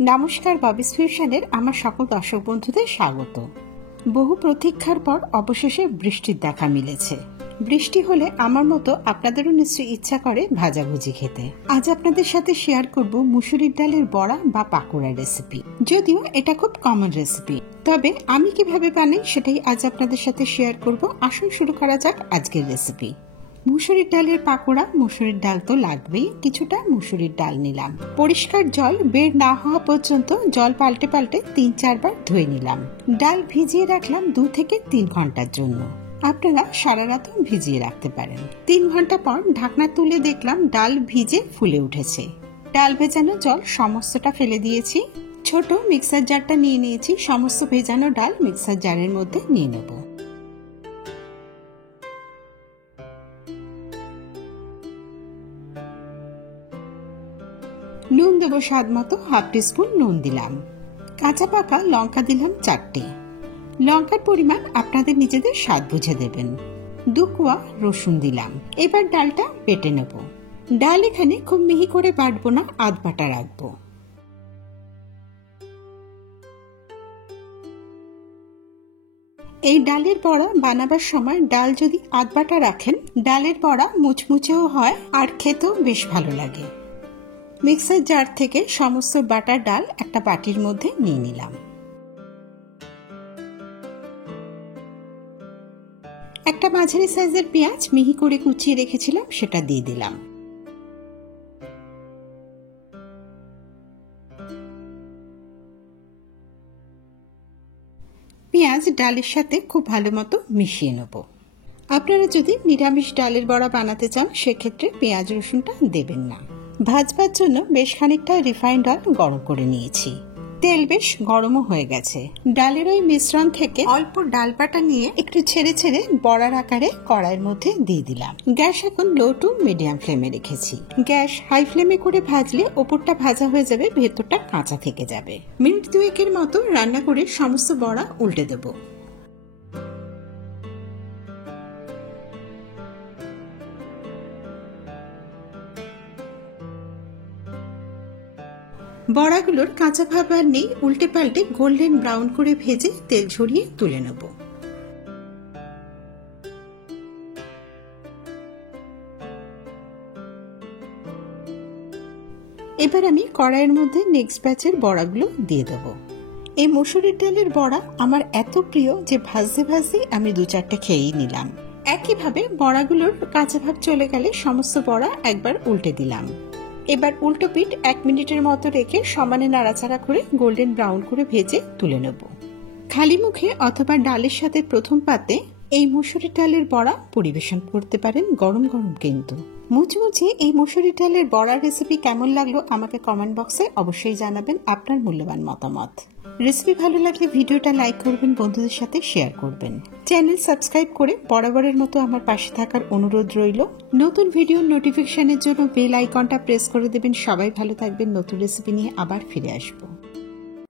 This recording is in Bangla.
নমস্কার, ববিস ফিউশনের আমার সকল দর্শক বন্ধুদের স্বাগত। বহু প্রতীক্ষার পর অবশেষে বৃষ্টির দেখা মিলেছে। বৃষ্টি হলে আমার মতো আপনাদেরও নিশ্চয়ই ইচ্ছা করে ভাজাভুজি খেতে। আজ আপনাদের সাথে শেয়ার করব মুসুরির ডালের বড়া বা পাকোড়া রেসিপি। যদিও এটা খুব কমন রেসিপি, তবে আমি কিভাবে বানাই সেটাই আজ আপনাদের সাথে শেয়ার করব। আসুন শুরু করা যাক আজকের রেসিপি। মুসুরির ডালের পাকোড়া। মুসুরির ডাল তো লাগবেই, কিছুটা মুসুরির ডাল নিলাম। পরিষ্কার জল বের না হওয়া পর্যন্ত জল পাল্টে পাল্টে ৩-৪ বার ধুয়ে নিলাম। ডাল ভিজিয়ে রাখলাম ২ থেকে ৩ ঘন্টার জন্য। আপনারা সারা রাতও ভিজিয়ে রাখতে পারেন। ৩ ঘন্টা পর ঢাকনা তুলে দেখলাম ডাল ভিজে ফুলে উঠেছে। ডাল ভেজানো জল সমস্তটা ফেলে দিয়েছি। ছোট মিক্সার জারটা নিয়ে নিয়েছি। সমস্ত ভেজানো ডাল মিক্সার জারের মধ্যে নিয়ে নেব। নুন দেব স্বাদ মতো, 1/2 টিস্পুন নুন দিলাম। কাঁচা পাকা লঙ্কা দিলাম 4টে। লঙ্কার পরিমাণ আপনাদের নিজেদের স্বাদ বুঝে দেবেন। 2 কোয়া রসুন দিলাম। এবার ডালটা বেটে নেব। ডাল এখানে খুব মিহি করে বাটবো না, আধ বাটা রাখবো। এই ডালের বড়া বানাবার সময় ডাল যদি আধ বাটা রাখেন, ডালের বড়া মুচমুচেও হয় আর খেতেও বেশ ভালো লাগে। মিক্সার জার থেকে সমস্ত বাটা ডাল একটা বাটির মধ্যে নিয়ে নিলাম। একটা মাঝারি সাইজের পেঁয়াজ মিহি করে কুচিয়ে রেখেছিলাম, সেটা দিয়ে দিলাম। পেঁয়াজ ডালের সাথে খুব ভালো মতো মিশিয়ে নেব। আপনারা যদি নিরামিষ ডালের বড়া বানাতে চান সেক্ষেত্রে পেঁয়াজ রসুনটা দেবেন না। ভাজবার জন্য বেশ খানিকটা রিফাইন্ড অয়েল গরম করে নিয়েছি। তেল বেশ গরমও হয়ে গেছে। ডালের ওই মিশ্রণ থেকে অল্প ডাল বাটা নিয়ে একটু ছেড়ে ছেড়ে বড়ার আকারে কড়াইয়ের মধ্যে দিয়ে দিলাম। গ্যাস এখন লো টু মিডিয়াম ফ্লেমে রেখেছি। গ্যাস হাই ফ্লেমে করে ভাজলে ওপরটা ভাজা হয়ে যাবে, ভেতরটা কাঁচা থেকে যাবে। মিনিট 2-এর মতো রান্না করে সমস্ত বড়া উল্টে দেব। বড়াগুলোর কাঁচা ভাব আর নেই, উল্টে পাল্টে গোল্ডেন ব্রাউন করে ভেজে তেল ঝরিয়ে তুলে নেব। এবার আমি কড়াইয়ের মধ্যে নেক্সট ব্যাচের বড়াগুলো দিয়ে দেব। এই মুসুরির ডালের বড়া আমার এত প্রিয় যে ভাজতে ভাজতে আমি 2-4টে খেয়েই নিলাম। একইভাবে বড়াগুলোর কাঁচা ভাব চলে গেলে সমস্ত বড়া একবার উল্টে দিলাম। এবার উল্টো পিঠ 1 মিনিটের মতো রেখে সমানে নাড়াচাড়া করে গোল্ডেন ব্রাউন করে ভেজে তুলে নেব। খালি মুখে অথবা ডালের সাথে প্রথম পাতে এই মুসুরির ডালের বড়া পরিবেশন করতে পারেন গরম গরম। কিন্তু মুচমুচে এই মুসুরির ডালের বড়ার রেসিপি কেমন লাগলো আমাকে কমেন্ট বক্সে অবশ্যই জানাবেন আপনার মূল্যবান মতামত। রেসিপি ভালো লাগলে ভিডিওটা লাইক করবেন, বন্ধুদের সাথে শেয়ার করবেন। চ্যানেল সাবস্ক্রাইব করে বরাবরের মতো আমার পাশে থাকার অনুরোধ রইল। নতুন ভিডিওর নোটিফিকেশনের জন্য বেল আইকনটা প্রেস করে দেবেন। সবাই ভালো থাকবেন। নতুন রেসিপি নিয়ে আবার ফিরে আসবো।